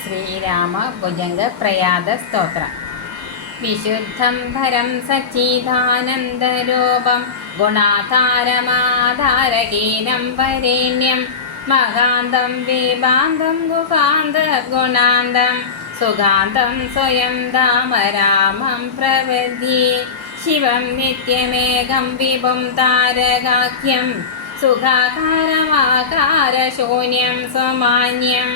ശ്രീരാമ ഭുജംഗ പ്രയാത സ്തോത്രം. വിശുദ്ധം ഭരം സച്ചിദാനന്ദരൂപം ഗുണാധാരമാധാരഹീനം വരേണ്യം മഹാന്തം വിഭാന്തം ഗുഹാന്ത ഗുണാന്തം സുഗാന്തം സ്വയം രാമരാമം പ്രവൃത്തി ശിവം നിത്യമേകം വിഭും താരകാഖ്യം സുഖാകാരമാകാരശൂന്യം സ്വമാന്യം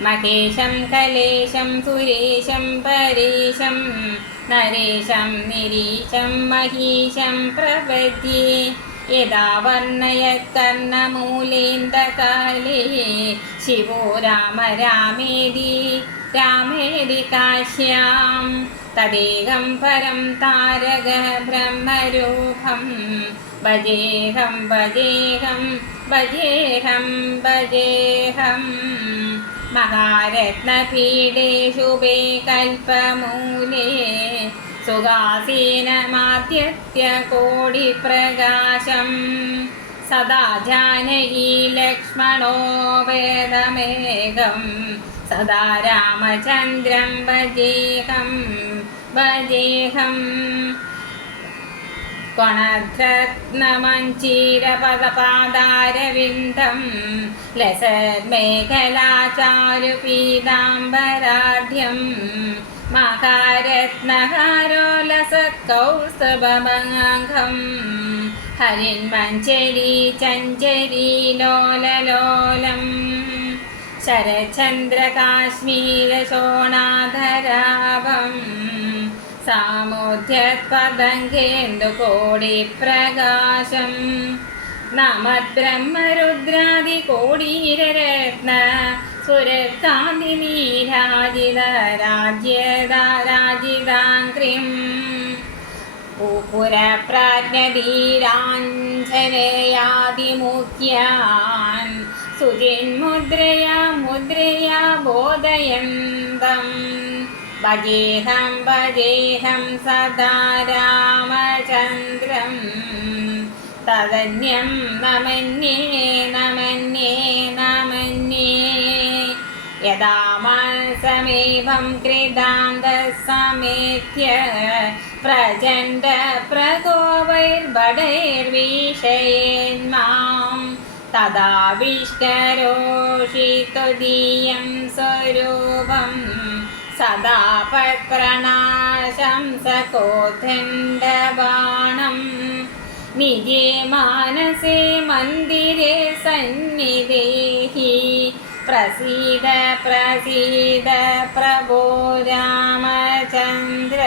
മഹേശം കലേശം സുരേശം പരേശം നരേശം നിരീശം മഹീശം പ്രപദ്യേ യഥാ വർണയക്കർണമൂലേന്ദകാലേ ശിവോ രാമ രാമേതി രാമേതി കാശ്യാം. തദേകം പരം താരക ബ്രഹ്മരൂപം. ഭജേഹം ഭജേഹം ഭജേഹം ഭജേഹം. മഹാരത്നപീഠേ ശുഭേ കൽപ്പമൂലേ. സുഖാസീനമാദ്യത്യ കോടിപ്രകാശം സദാ ജാനകീ ലക്ഷ്മണോ വേദമേകം സദാ രാമചന്ദ്രം ഭജേഹം ഭജേഹം കൊണദ്രത്നമഞ്ചീരപദപാദാരവിന്ദം ലസന്മേഖലാചാരുപീതാംബരാഢ്യം മഹാരത്നഹാരോലസത്കൗസ്തുഭമംഗം ഹരിന്മഞ്ചരി ചഞ്ചരി ലോലലോലം ശരചന്ദ്രകാശ്മീരശോണാധരാഭം സാമോദ്യത്പദങ്കേന്ദുകോടിപ്രകാശം നമദ്ബ്രഹ്മരുദ്രാദികോടീരരത്ന സുരകാന്തി നീരാജിത രാജ്യരാജിതാങ്ക്രിം പൂപുരപ്രാജ്ഞധീരാഞ്ജനയാതിമുഖ്യാൻ സുജിന്മുദ്രയാ മുദ്രയാ ബോധയന്തം. ഭജേഹം ഭജേഹം സദാ രാമചന്ദ്രം. തദന്യം നമന്യേ നമന്യേ നമന്യേ. യഥാ മാസമേവം കൃതാന്തസമേത്യ. പ്രചണ്ഡ പ്രകോപൈർബടൈർവിഷയേന്മാം തദാവിഷ്കരോഷി ത്വദീയം സ്വരൂപം. सदा पत्प्रणाशंसकोदण्डबाणं निजे मानसे मन्दिरे सन्निधेहि प्रसीद प्रसीद प्रभो रामचन्द्र।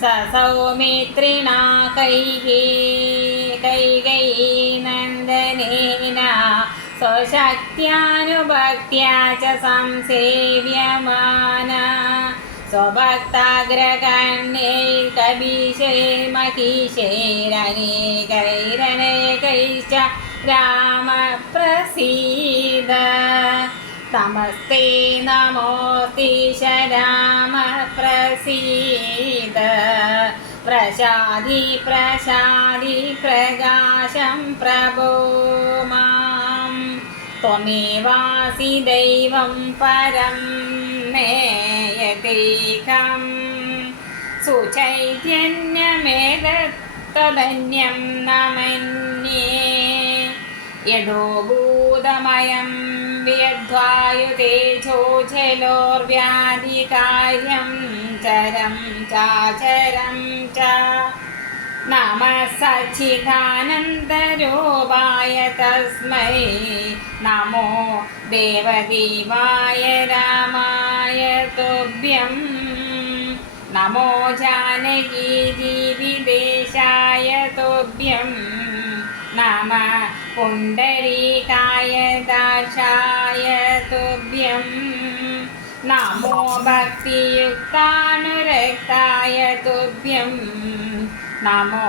स सौमित्रिणा कैः ശക്യാനുഭക്യാ ച സംസേവ്യമാന സ്വഭക്താഗ്രകണ്യൈർ കവിശൈർമഹീശൈരനേകൈരനേകൈശ്ച രാമപ്രസീദ. നമസ്തേ നമോത്തിശ രാമപ്രസീദ പ്രശാദി പ്രശാദി പ്രകാശം പ്രഭോ. त्वमेवासि दैवं परं मेयतेकं सुचैतन्यमेतत्तदन्यं न मन्ये यदो भूतमयं व्यध्वायुतेजोजलोर्व्याधिकार्यं चरं चाचरं च नमः सच्चिदानन्दरूपाय तस्मै नमो देवदेवाय रामाय तुभ्यं नमो जानकीजीविदेशाय तुभ्यं नमः पुण्डरीकाय दाक्षाय तुभ्यं नमो भक्तियुक्तानुरक्ताय तुभ्यं നമോ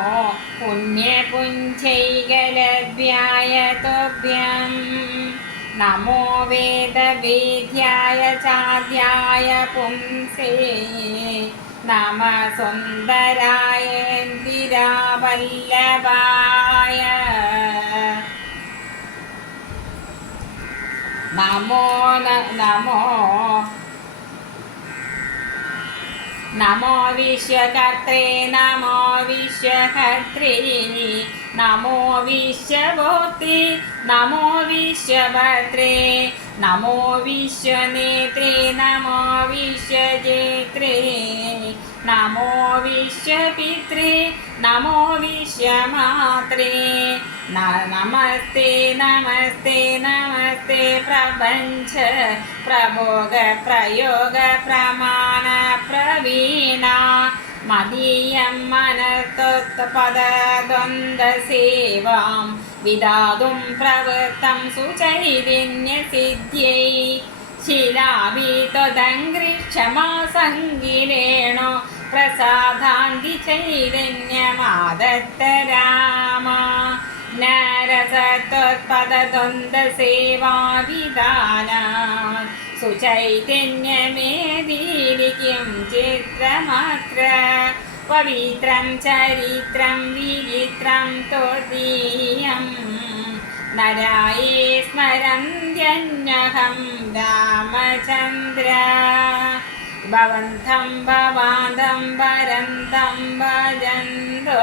പുണ്യപുഞ്ചൈകലഭ്യായതുഭ്യം നമോ വേദവേദ്യായ ചാദ്യായ പുംസേ നമ സുന്ദരായന്തിരാവല്ലഭായ നമോ നമോ नमो विश्वकर्त्रे नमो विश्वभर्त्रे नमो विश्वभोत्रे नमो विश्वभर्त्रे नमो विश्वनेत्रे नमो विश्वजेत्रे नमो विश्वपित्रे नमो विश्व मात्रे नमस्ते नमस्ते नमस्ते प्रपञ्च प्रभोग प्रवीणा। मदीयं मनस्त्वत्पदद्वन्द्वसेवां विदातुं प्रवृत्तं सुचनिरिन्यसिद्ध्यै शिलाभि त्वदङ्ग्रिक्षमासङ्गिरेण प्रसादान्ति चैतन्यमादत्तरामा नरसत्वत्पदद्वन्द्वसेवाविधाना सुचैतन्यमे किं चित्रमात्र? पवित्रं चरित्रं विचित्रं त्वदीयं नराये स्मरन्त्यन्यहं रामचन्द्र। രാമചന്ദ്ര ഭവന്തം ഭവാന്തം വരന്തം ഭജന്തോ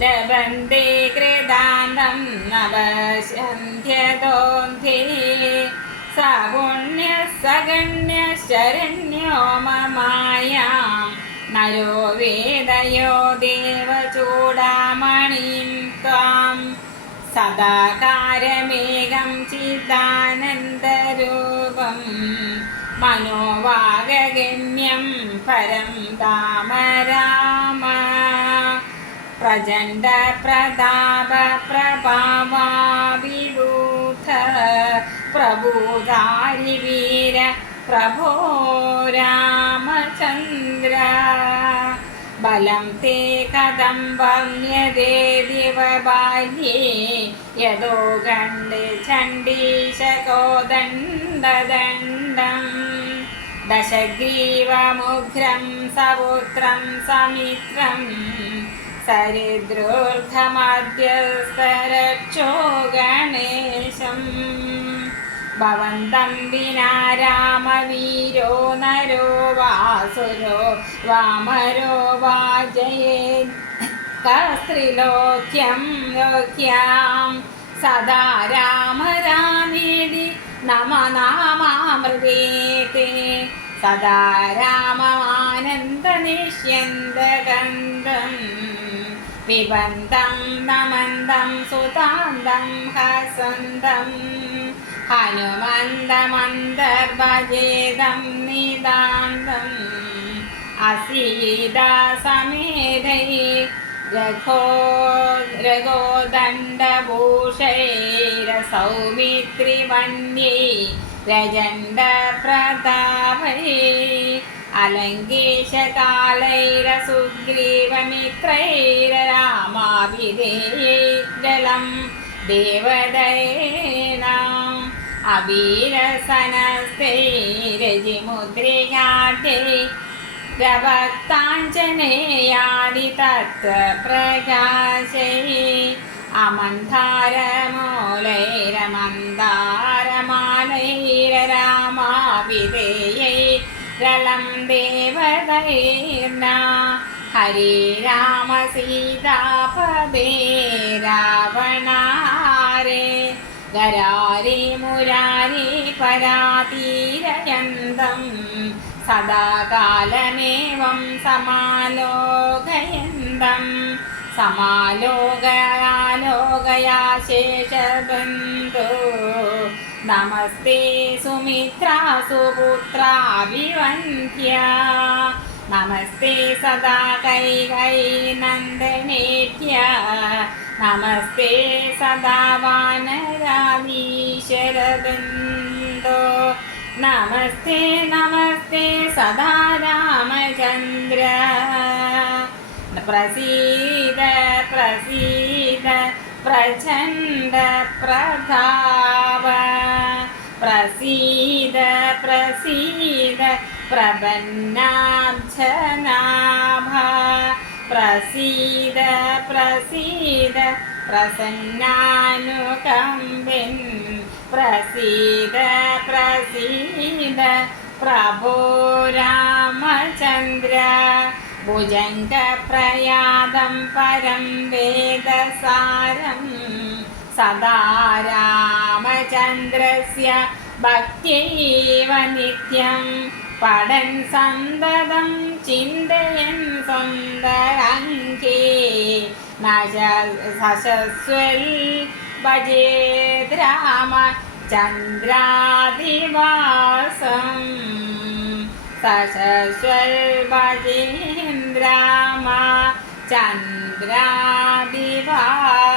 ലഭന്തി കൃതാന്തം നവശന്ധ്യതോന്ധി സപുണ്യ സഗണ്യ ശരണ്യോ മമായാം നരോ വേദയോ ദേവചൂടാമണിം ത്വാം സദാകാരമേകം ചിദാനന്ദരൂപം മനോവാഗമ്യം പരം താമരാമ രാമ പ്രചണ്ഡ പ്രതാപ പ്രഭാവാവിഭൂത പ്രഭൂതാരി വീര പ്രഭോ രാമചന്ദ്ര. ബലം തേ കഥം വന്യതേ ദിവബാല്യേ. യതോ ഗണ്ഡ് ചണ്ഡീശകോദണ്ഡദണ്ഡം ദശഗ്രീവമുഗ്രം സപുത്രം സമിത്രം സരിദ്രോർഘമധ്യസ്ഥരക്ഷോ ഗണേശം ഭവന്തം വിനാ രാമവീരോ നരോ വാസുരോ വാമരോ വാജയേ. കസ്ത്രിലോക്യം ലോക്യാം. സദാ രാമ രാമേതി നമ നാമാമൃതേത്തെ സദാ രാമമാനന്ദനിഷ്യന്തഗന്ധം പിബന്ധം നമന്തം സുതാന്തം ഹസന്തം. ഹനുമന്തമന്തർഭജേദം നിതാന്തം. അസീതാസമേധൈ രഘോ രഘോദണ്ഡഭൂഷൈരസൗമിത്രിവന്യൈ രജണ്ഡപ്രതാപൈ അലങ്കേശകാലൈരസുഗ്രീവമിത്രൈരരാമാഭിധേയൈരലം ദേവദയേനാം അബീരസനസ്തൈരജിമുദ്രികാഠ്യൈ പ്രഭക്താഞ്ജനേയാടി തത്വപ്രകാശൈ അമന്ധാരമൂലൈരമന്ദാരമാലൈരരാമാവിധേയൈ രളം ദേവതൈർന ഹരേ രാമ സീതാപദേ രാവണാരേ. ഗരാരേ മുരാരേ പരാതീരയന്തം. സദാകാലമേവം സമാലോകയന്തം. സമാലോകയാലോകയാ नमस्ते सुमित्रा सुपुत्राभिवन्त्य नमस्ते सदा कैरै नमस्ते सदा वानरामीशरवन्दो नमस्ते नमस्ते सदा रामचन्द्र। प्रसीद प्रसीद। प्रचण्ड प्रभाव। प्रसीद प्रसीद प्रपन्ना प्रसीद प्रसीद प्रसन्नानुकम्बिन् प्रसीद प्रसीद प्रभो रामचन्द्र। ഭുജംഗപ്രയാതം പരം വേദസാരം സദാ രാമചന്ദ്രസ്യ ഭക്ത്യൈവ നിത്യം പഠൻ സന്തതം ചിന്തയൻ സ്വന്തരംഗേ നശ സശസ്വൽ ഭജേത് രാമ ચંદ્રામા ચંદ્રા દિવા